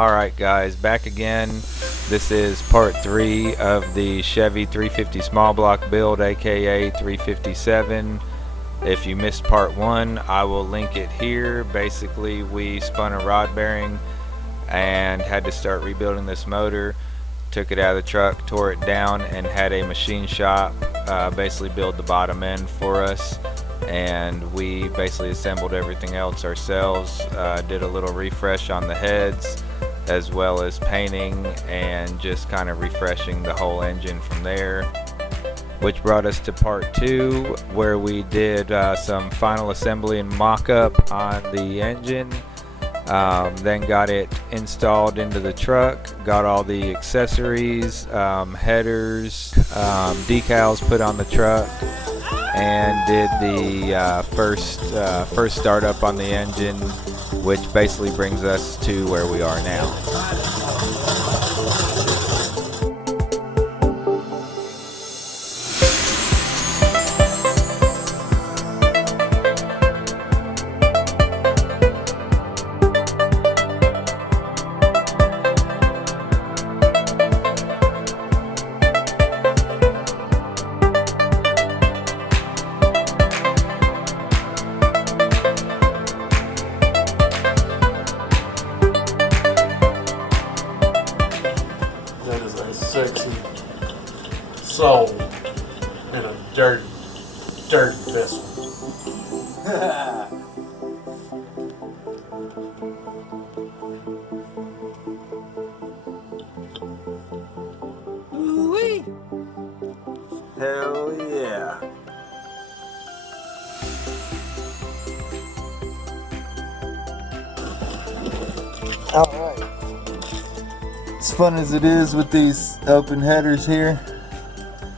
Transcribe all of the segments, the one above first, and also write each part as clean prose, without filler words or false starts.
Alright guys, back again. This is part 3 of the Chevy 350 small block build, aka 357. If you missed part 1, I will link it here. Basically, we spun a rod bearing and had to start rebuilding this motor. Took it out of the truck, tore it down, and had a machine shop basically build the bottom end for us. And we basically assembled everything else ourselves. Did a little refresh on the heads, as well as painting and just kind of refreshing the whole engine from there, which brought us to part 2, where we did some final assembly and mock-up on the engine. Then got it installed into the truck, got all the accessories, headers, decals put on the truck, and did the first startup on the engine, which basically brings us to where we are now. That is a sexy soul in a dirty vessel. Ooh-wee. Hell yeah. Alright. As fun as it is with these open headers here,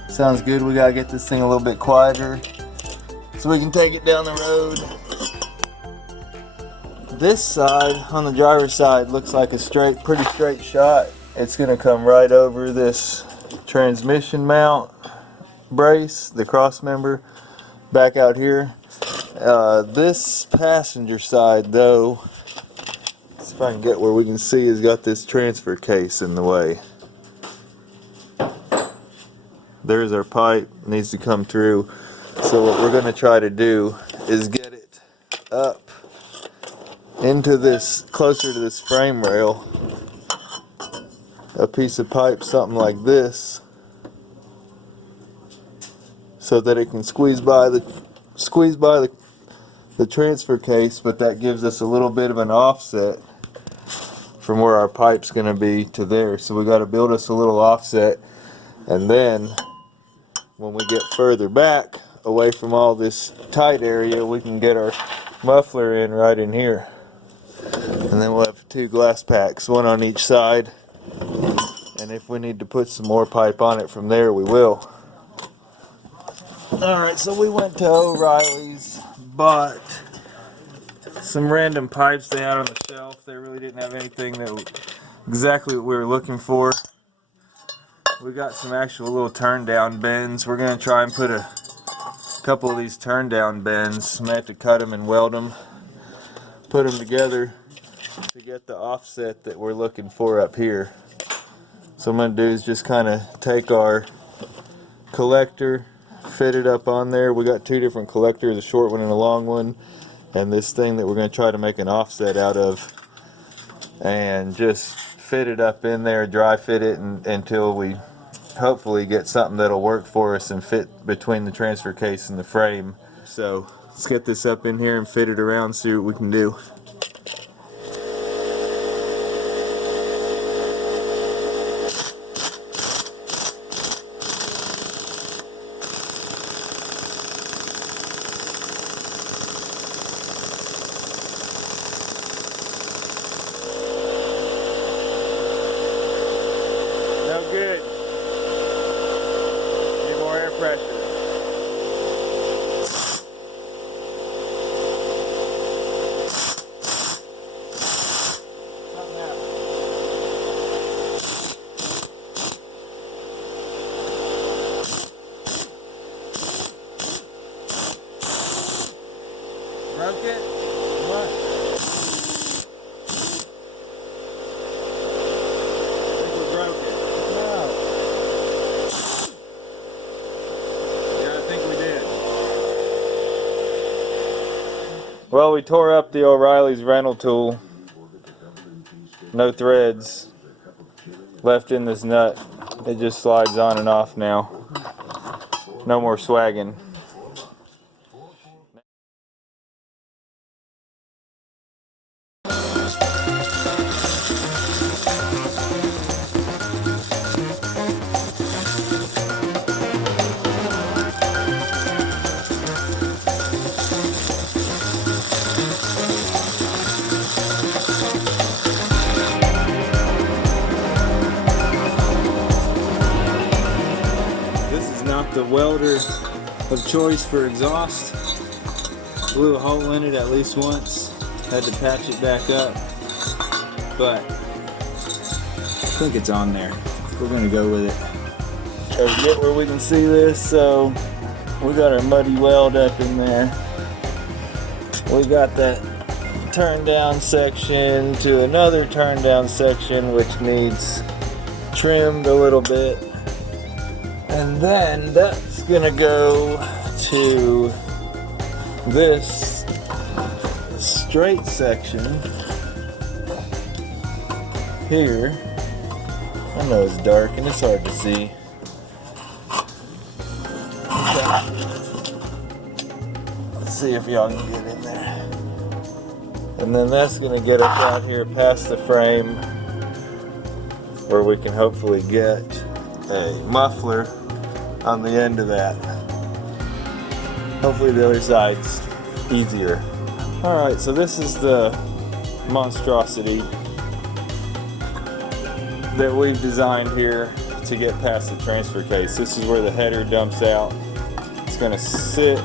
sounds good. We gotta get this thing a little bit quieter so we can take it down the road. This side, on the driver's side, looks like a pretty straight shot. It's gonna come right over this transmission mount brace, the cross member, back out here. This passenger side though, if I can get where we can see, has got this transfer case in the way. There's our pipe, needs to come through. So what we're going to try to do is get it up into this, closer to this frame rail, a piece of pipe something like this, so that it can squeeze by the transfer case, but that gives us a little bit of an offset from where our pipe's going to be to there. So we got to build us a little offset, and then when we get further back away from all this tight area, we can get our muffler in right in here, and then we'll have 2 glass packs, 1 on each side, and if we need to put some more pipe on it from there, we will. Alright, so we went to O'Reilly's, bought some random pipes they had on the shelf. They really didn't have anything that was exactly what we were looking for. We got some actual little turn down bends. We're going to try and put a couple of these turn down bends. I'm going to have to cut them and weld them, put them together to get the offset that we're looking for up here. So what I'm going to do is just kind of take our collector, fit it up on there. We got 2 different collectors, a short one and a long one, and this thing that we're going to try to make an offset out of, and just fit it up in there, dry fit it until we hopefully get something that'll work for us and fit between the transfer case and the frame. So let's get this up in here and fit it around, see what we can do. No good. Need more air pressure. Something happened. Broke it? What? Well, we tore up the O'Reilly's rental tool. No threads left in this nut. It just slides on and off now. No more swagging. The welder of choice for exhaust. Blew a hole in it at least once. Had to patch it back up, but I think it's on there. We're gonna go with it. Try to get where we can see this. So we got our muddy weld up in there. We got that turn down section to another turn down section which needs trimmed a little bit. And then that's gonna go to this straight section here. I know it's dark and it's hard to see. Let's see if y'all can get in there. And then that's gonna get us out here past the frame where we can hopefully get a muffler on the end of that. Hopefully the other side's easier. Alright, so this is the monstrosity that we've designed here to get past the transfer case. This is where the header dumps out. It's going to sit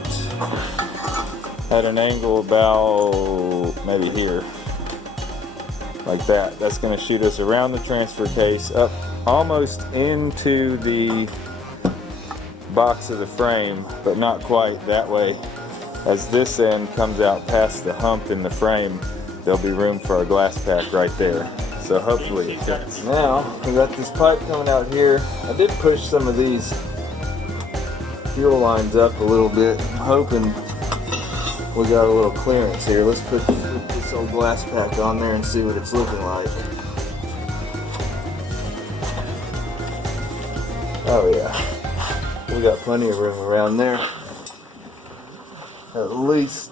at an angle about maybe here, like that. That's going to shoot us around the transfer case up almost into the box of the frame, but not quite that way. As this end comes out past the hump in the frame, there'll be room for our glass pack right there. So hopefully it fits. Now we got this pipe coming out here. I did push some of these fuel lines up a little bit. I'm hoping we got a little clearance here. Let's put this old glass pack on there and see what it's looking like. Oh yeah. We got plenty of room around there. At least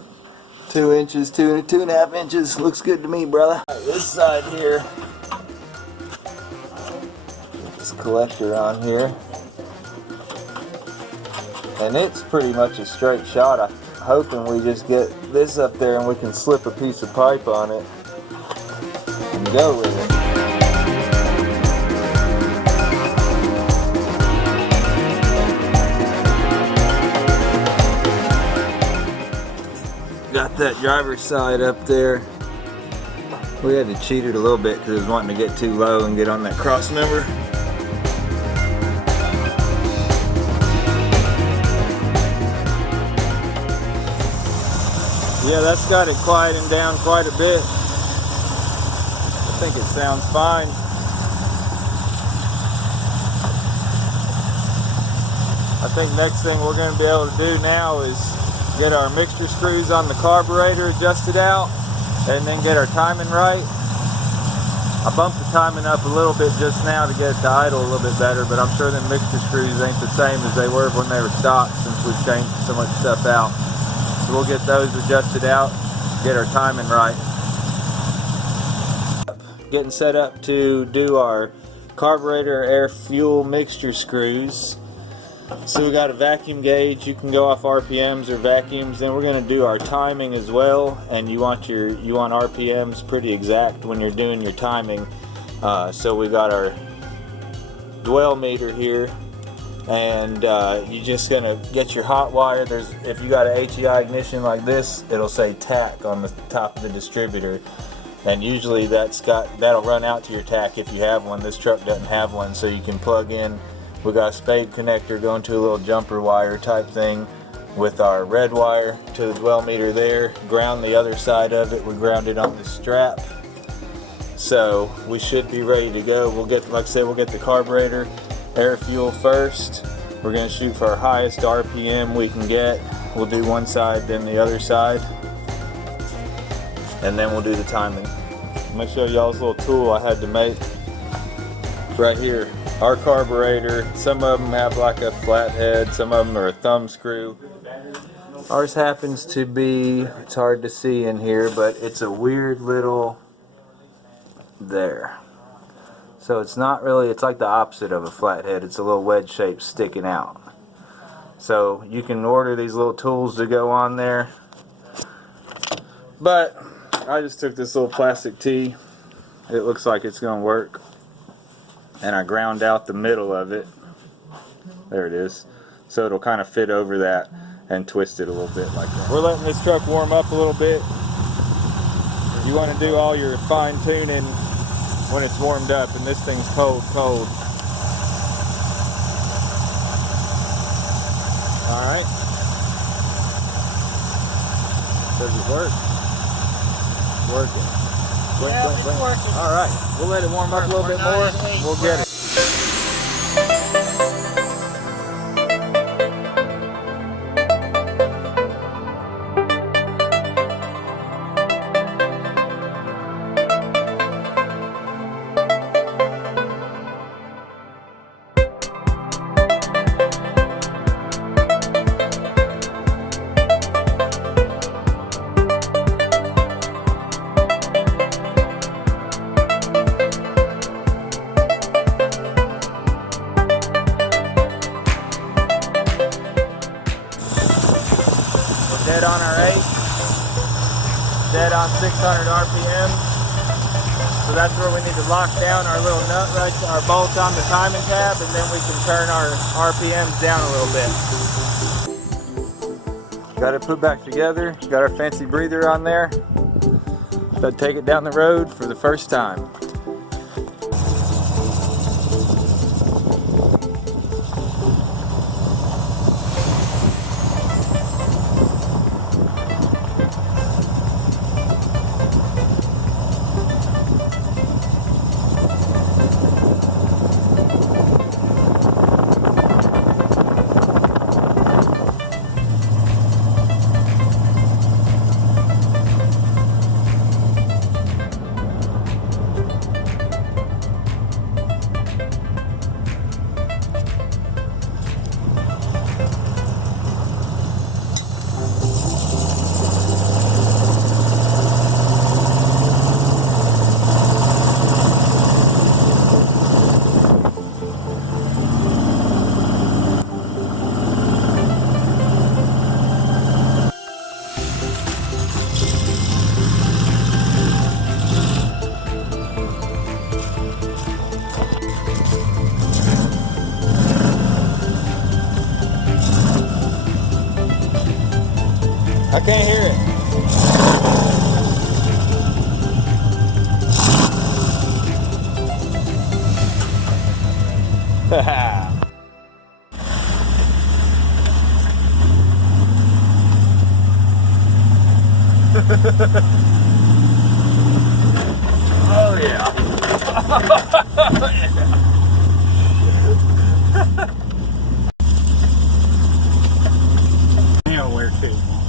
2 inches, 2.5 inches. Looks good to me, brother. This side here, get this collector on here, and it's pretty much a straight shot. I'm hoping we just get this up there and we can slip a piece of pipe on it and go with it. Got that driver's side up there. We had to cheat it a little bit because it was wanting to get too low and get on that cross member. Yeah, that's got it quieting down quite a bit. I think it sounds fine. I think next thing we're going to be able to do now is get our mixture screws on the carburetor adjusted out and then get our timing right. I bumped the timing up a little bit just now to get it to idle a little bit better, but I'm sure them mixture screws ain't the same as they were when they were stock since we've changed so much stuff out. So we'll get those adjusted out, get our timing right. Getting set up to do our carburetor air fuel mixture screws. So we got a vacuum gauge. You can go off RPMs or vacuums. Then we're going to do our timing as well, and you want RPMs pretty exact when you're doing your timing. So we got our dwell meter here, and you're just going to get your hot wire. If you got an HEI ignition like this, it'll say TAC on the top of the distributor, and usually that'll run out to your TAC if you have one. This truck doesn't have one, so you can plug in. We got a spade connector going to a little jumper wire type thing with our red wire to the dwell meter there. Ground the other side of it. We ground it on the strap. So we should be ready to go. We'll get, like I said, we'll get the carburetor air fuel first. We're going to shoot for our highest RPM we can get. We'll do one side, then the other side. and then we'll do the timing. I'm gonna show y'all this little tool I had to make right here. Our carburetor, some of them have like a flat head, some of them are a thumb screw. Ours happens to be, it's hard to see in here, but it's a weird little, there. So it's not really, it's like the opposite of a flathead. It's a little wedge shape sticking out. So you can order these little tools to go on there. But I just took this little plastic tee. It looks like it's going to work. And I ground out the middle of it. There it is. So it'll kind of fit over that and twist it a little bit like that. We're letting this truck warm up a little bit. You want to do all your fine tuning when it's warmed up, and this thing's cold. Alright. Does it work? Working. It's working. Alright. We'll let it warm up a little bit more. We'll get it. Dead on our 8, dead on 600 RPM. So that's where we need to lock down our little nut right, our bolt on the timing tab, and then we can turn our RPMs down a little bit. Got it put back together, got our fancy breather on there. So take it down the road for the first time. I can't hear it. Oh yeah. Damn, where to?